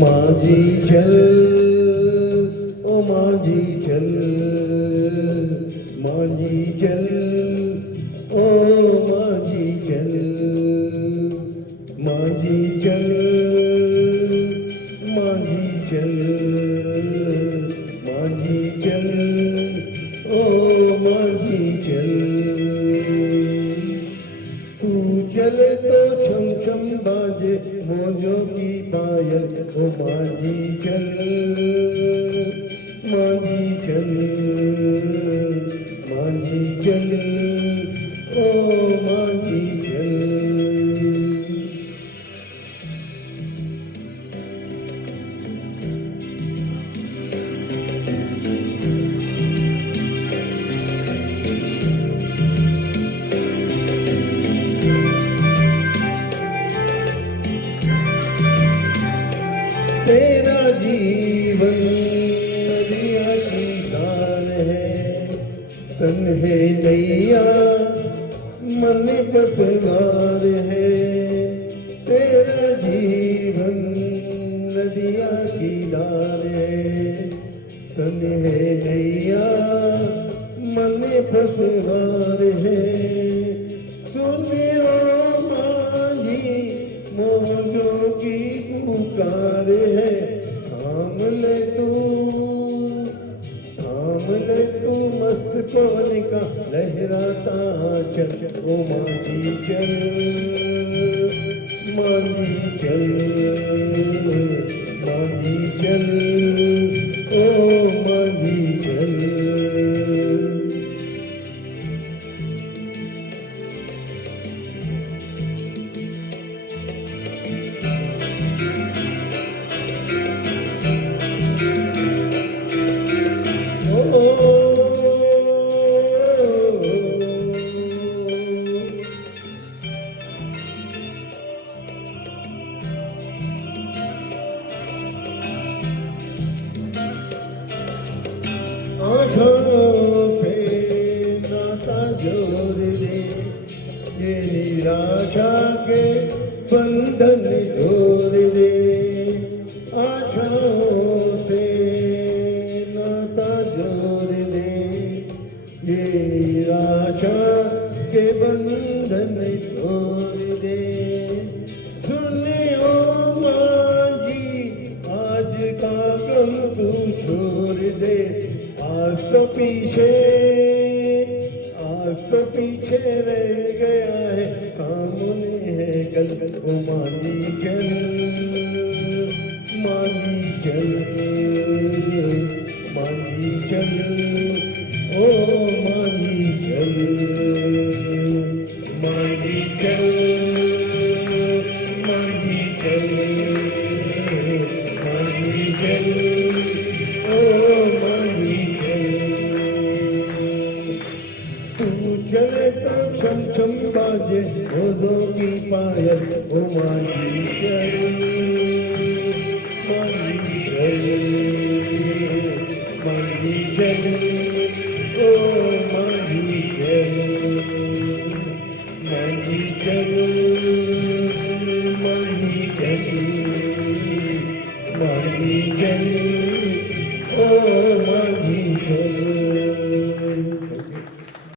माझी चल ओ माझी चल माझी चल ओ माझी चल माझी चल माझी चल माझी चल ओ माझी चल तू चले तो छम छम बाजे मौजों की पायल ओ माझी चल माझी चल माझी चल ओ माझी चल तेरा जीवन नदिया की धार है तन है नैया मन पतवार है तेरा जीवन नदिया की धार है तन है नैया मन पतवार है सुने ओ माझी मौजों की पुकार है थाम ले तू मस्त कोने का लहराता चल ओ माझी चल माझी चल माझी चल ओ माझी चल आँखों से नाता जोड़ दे ये निराशा के बंधन जोड़ दे आँखों से नाता जोड़ दे ये निराशा के बंधन तोड़ दे सुने ओ माझी आज का गम तू छोड़ दे आज तो पीछे रह गया है सामने है कल ओ माझी चल माझी चल माझी चल ओ माझी चल माझी चल माझी चल माझी चल ओ माझी चले तो छम छम बाजे रोजों की पायल ओ माझी चल माझी चल ओ माझी चल माझी चल माझी चल माझी चल ओ माझी चल